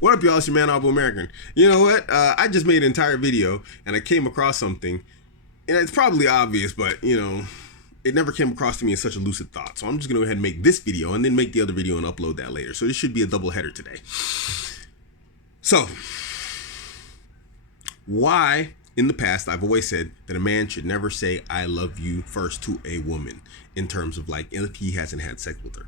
What up, y'all? It's your man, Abuamerican. You know what? I just made an entire video, and I came across something, and it's probably obvious, but, you know, it never came across to me in such a lucid thought. So I'm just going to go ahead and make this video, and then make the other video and upload that later. So this should be a double header today. So, why, in the past, I've always said that a man should never say, I love you first to a woman, in terms of, like, if he hasn't had sex with her.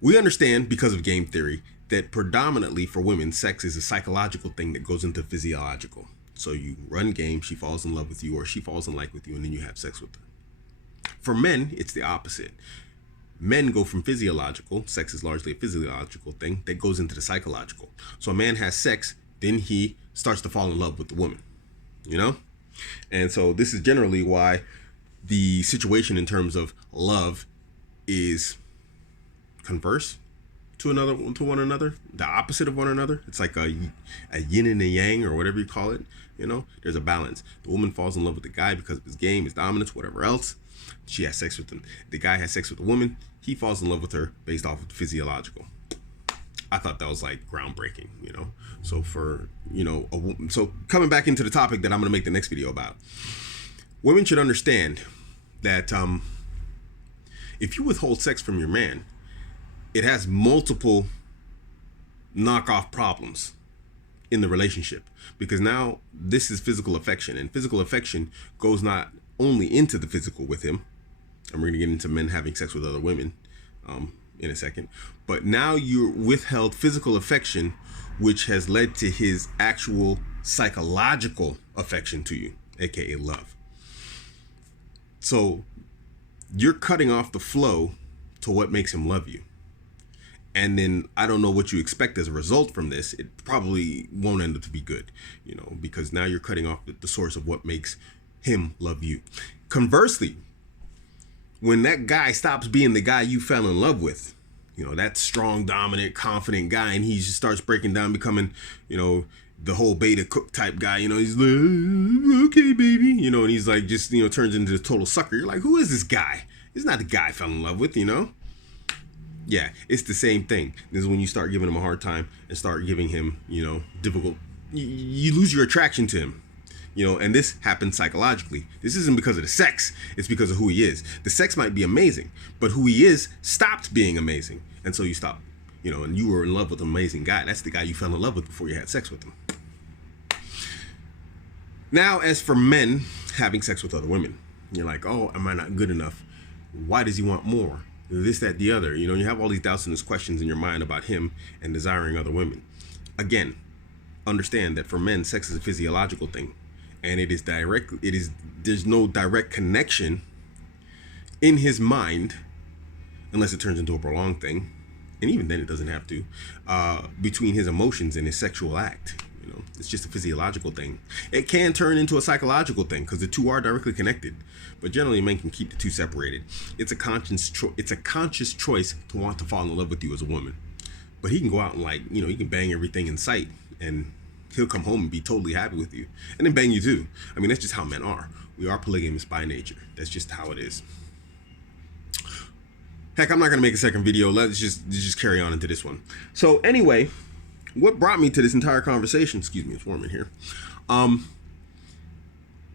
We understand, because of game theory, that predominantly for women, sex is a psychological thing that goes into physiological. So you run game, she falls in love with you, or she falls in like with you, and then you have sex with her. For men, it's the opposite. Men go from physiological, sex is largely a physiological thing, that goes into the psychological. So a man has sex, then he starts to fall in love with the woman, you know? And so this is generally why the situation in terms of love is converse to one another, the opposite of one another. It's like a yin and a yang, or whatever you call it. You know, there's a balance. The woman falls in love with the guy because of his game, his dominance, whatever else. She has sex with him. The guy has sex with the woman. He falls in love with her based off of the physiological. I thought that was like groundbreaking, you know. So for, you know, so coming back into the topic that I'm going to make the next video about, women should understand that if you withhold sex from your man, it has multiple knockoff problems in the relationship, because now this is physical affection, and physical affection goes not only into the physical with him, and we're going to get into men having sex with other women in a second, but now you're withheld physical affection, which has led to his actual psychological affection to you, aka love. So you're cutting off the flow to what makes him love you. And then I don't know what you expect as a result from this. It probably won't end up to be good, you know, because now you're cutting off the source of what makes him love you. Conversely, when that guy stops being the guy you fell in love with, you know, that strong, dominant, confident guy, and he just starts breaking down, becoming, you know, the whole beta cook type guy, you know, he's like, okay, baby, you know, and he's like, just, you know, turns into a total sucker. You're like, who is this guy? He's not the guy I fell in love with, you know? Yeah, it's the same thing. This is when you start giving him a hard time and start giving him, you know, difficult. You lose your attraction to him, you know, and this happens psychologically. This isn't because of the sex. It's because of who he is. The sex might be amazing, but who he is stopped being amazing. And so you stop, you know, and you were in love with an amazing guy. That's the guy you fell in love with before you had sex with him. Now, as for men having sex with other women, you're like, oh, am I not good enough? Why does he want more? This, that, the other. You know, you have all these doubts and these questions in your mind about him and desiring other women. Again, understand that for men, sex is a physiological thing, and there's no direct connection in his mind, unless it turns into a prolonged thing, and even then it doesn't have to, between his emotions and his sexual act. You know, it's just a physiological thing. It can turn into a psychological thing because the two are directly connected, but generally men can keep the two separated. It's a conscious choice to want to fall in love with you as a woman. But he can go out and, like, you know, he can bang everything in sight, and he'll come home and be totally happy with you, and then bang you too. I mean, that's just how men are. We are polygamous by nature. That's just how it is. Heck, I'm not gonna make a second video. Let's just carry on into this one. So anyway, what brought me to this entire conversation, excuse me, it's warm in here,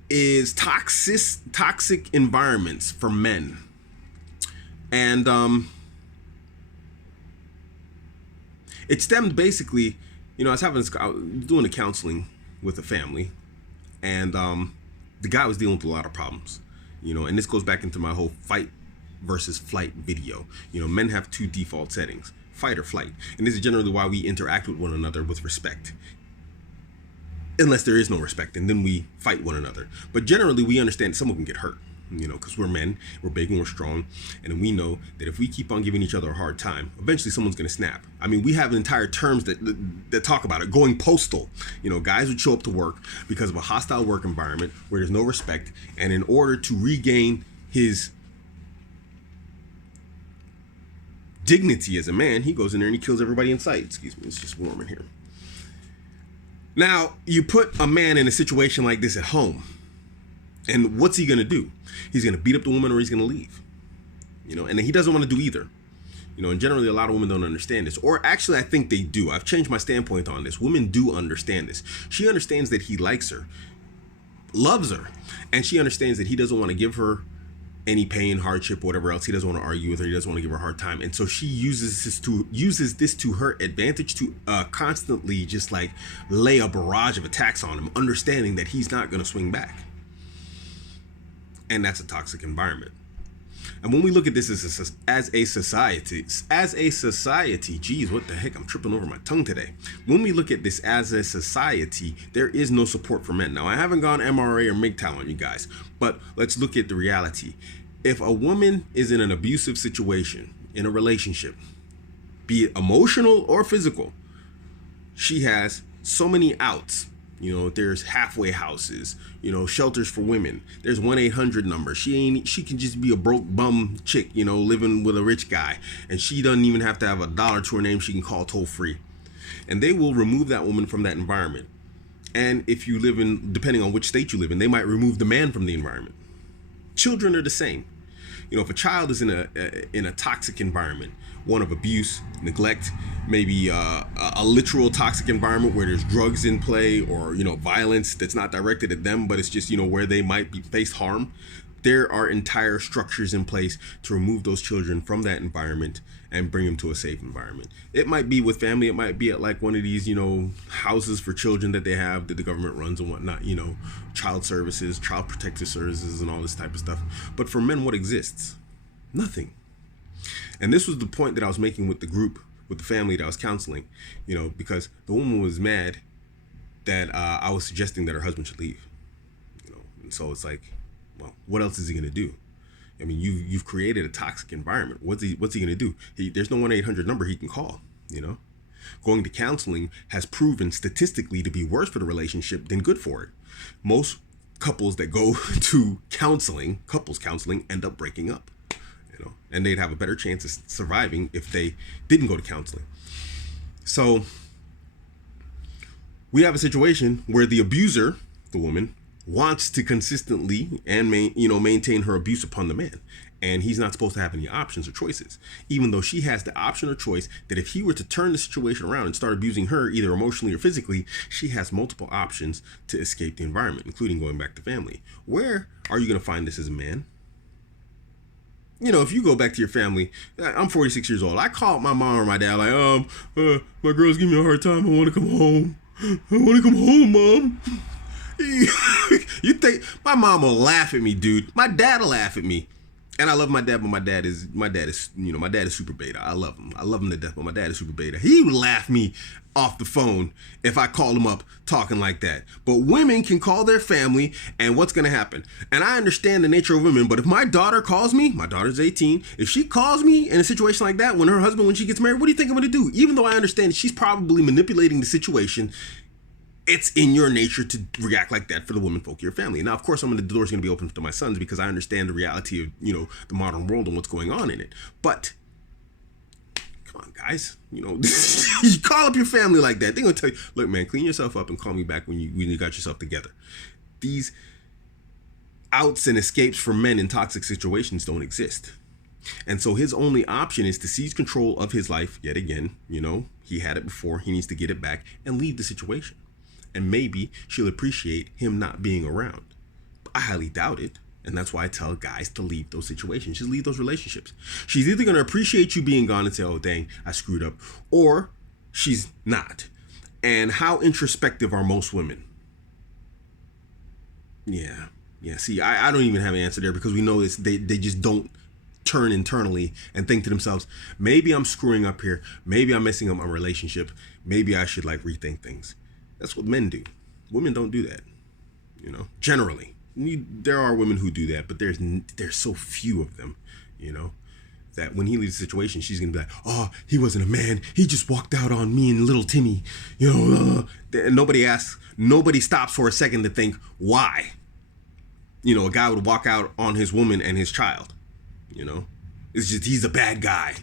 is toxic environments for men. And it stemmed basically, you know, I was doing a counseling with a family, and the guy was dealing with a lot of problems, you know, and this goes back into my whole fight versus flight video. You know, men have two default settings: fight or flight. And this is generally why we interact with one another with respect, unless there is no respect, and then we fight one another. But generally we understand someone can get hurt, you know, because we're men, we're big and we're strong, and we know that if we keep on giving each other a hard time, eventually someone's going to snap. I mean, we have entire terms that talk about it, going postal. You know, guys would show up to work because of a hostile work environment where there's no respect, and in order to regain his dignity as a man, he goes in there and he kills everybody in sight. Excuse me, it's just warm in here. Now, you put a man in a situation like this at home, and what's he going to do? He's going to beat up the woman, or he's going to leave. You know, and he doesn't want to do either. And generally a lot of women don't understand this. Or actually, I think they do. I've changed my standpoint on this. Women do understand this. She understands that he likes her, loves her, and she understands that he doesn't want to give her any pain, hardship, whatever else. He doesn't want to argue with her. He doesn't want to give her a hard time. And so she uses this to her advantage to constantly just like lay a barrage of attacks on him, understanding that he's not going to swing back. And that's a toxic environment. And when we look at this as a society, geez, what the heck? I'm tripping over my tongue today. When we look at this as a society, there is no support for men. Now, I haven't gone MRA or MGTOW on you guys, but let's look at the reality. If a woman is in an abusive situation, in a relationship, be it emotional or physical, she has so many outs. There's halfway houses, shelters for women. There's 1-800 number. She can just be a broke bum chick, living with a rich guy. And she doesn't even have to have $1 to her name. She can call toll free. And they will remove that woman from that environment. And if you live in, depending on which state you live in, they might remove the man from the environment. Children are the same. If a child is in a toxic environment, one of abuse, neglect, maybe a literal toxic environment where there's drugs in play or, violence that's not directed at them, but it's just, where they might be faced harm. There are entire structures in place to remove those children from that environment and bring them to a safe environment. It might be with family. It might be at like one of these, houses for children that they have that the government runs and whatnot, child services, child protective services and all this type of stuff. But for men, what exists? Nothing. And this was the point that I was making with the group, with the family that I was counseling, because the woman was mad that I was suggesting that her husband should leave, and so it's like, well, what else is he going to do? I mean, you've created a toxic environment. What's he going to do? There's no 1-800 number he can call, Going to counseling has proven statistically to be worse for the relationship than good for it. Most couples that go to couples counseling, end up breaking up. And they'd have a better chance of surviving if they didn't go to counseling. So we have a situation where the abuser, the woman, wants to consistently and maintain her abuse upon the man. And he's not supposed to have any options or choices, even though she has the option or choice that if he were to turn the situation around and start abusing her, either emotionally or physically, she has multiple options to escape the environment, including going back to family. Where are you going to find this as a man? If you go back to your family, I'm 46 years old. I called my mom or my dad like, my girl's giving me a hard time. I want to come home. Mom. You think my mom will laugh at me, dude? My dad will laugh at me. And I love my dad, but my dad is super beta. I love him to death, but my dad is super beta. He would laugh me off the phone if I called him up talking like that. But women can call their family, and what's going to happen? And I understand the nature of women, but if my daughter calls me, my daughter's 18, if she calls me in a situation like that, when she gets married, what do you think I'm going to do? Even though I understand she's probably manipulating the situation, it's in your nature to react like that for the women folk of your family. Now, of course, the door's going to be open to my sons because I understand the reality of, the modern world and what's going on in it. But come on, guys, you call up your family like that. They're going to tell you, look, man, clean yourself up and call me back when you got yourself together. These outs and escapes for men in toxic situations don't exist. And so his only option is to seize control of his life yet again. He had it before. He needs to get it back and leave the situation. And maybe she'll appreciate him not being around. But I highly doubt it. And that's why I tell guys to leave those situations. Just leave those relationships. She's either going to appreciate you being gone and say, oh, dang, I screwed up. Or she's not. And how introspective are most women? Yeah. See, I don't even have an answer there because we know they just don't turn internally and think to themselves, maybe I'm screwing up here. Maybe I'm messing up my relationship. Maybe I should rethink things. That's what men do. Women don't do that, generally. There are women who do that, but there's so few of them, that when he leaves the situation, she's going to be like, oh, he wasn't a man. He just walked out on me and little Timmy, and nobody stops for a second to think why. A guy would walk out on his woman and his child, it's just, he's a bad guy.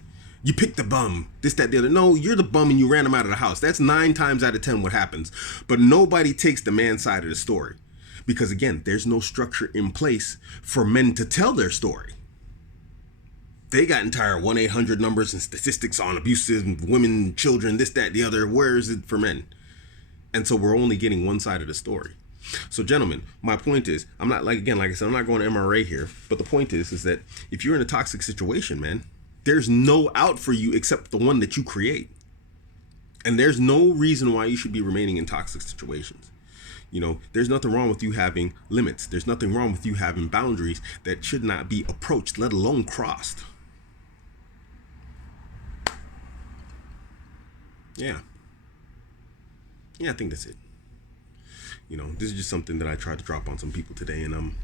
You picked the bum, this, that, the other. No, you're the bum and you ran him out of the house. That's 9 times out of 10 what happens. But nobody takes the man's side of the story. Because again, there's no structure in place for men to tell their story. They got entire 1-800 numbers and statistics on abusive women, children, this, that, the other. Where is it for men? And so we're only getting one side of the story. So, gentlemen, my point is, I'm not, like I said, I'm not going to MRA here, but the point is that if you're in a toxic situation, man, there's no out for you except the one that you create. And there's no reason why you should be remaining in toxic situations. You know, there's nothing wrong with you having limits. There's nothing wrong with you having boundaries that should not be approached, let alone crossed. Yeah. Yeah, I think that's it. You know, this is just something that I tried to drop on some people today, and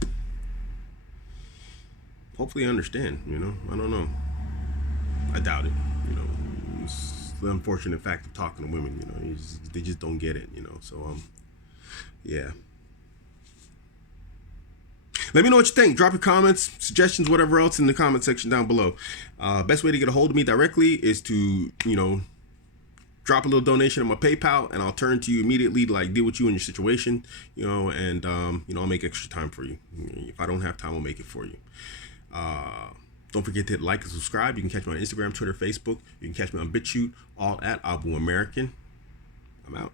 hopefully understand. You know, I don't know. I doubt it. You know, it's the unfortunate fact of talking to women. You know, they just don't get it. You know, so yeah. Let me know what you think. Drop your comments, suggestions, whatever else in the comment section down below. Best way to get a hold of me directly is to, you know, drop a little donation on my PayPal, and I'll turn to you immediately to like deal with you in your situation, you know, and you know, I'll make extra time for you. If I don't have time, I'll make it for you. Don't forget to hit like and subscribe. You can catch me on Instagram, Twitter, Facebook. You can catch me on BitChute, all at Abuamerican. I'm out.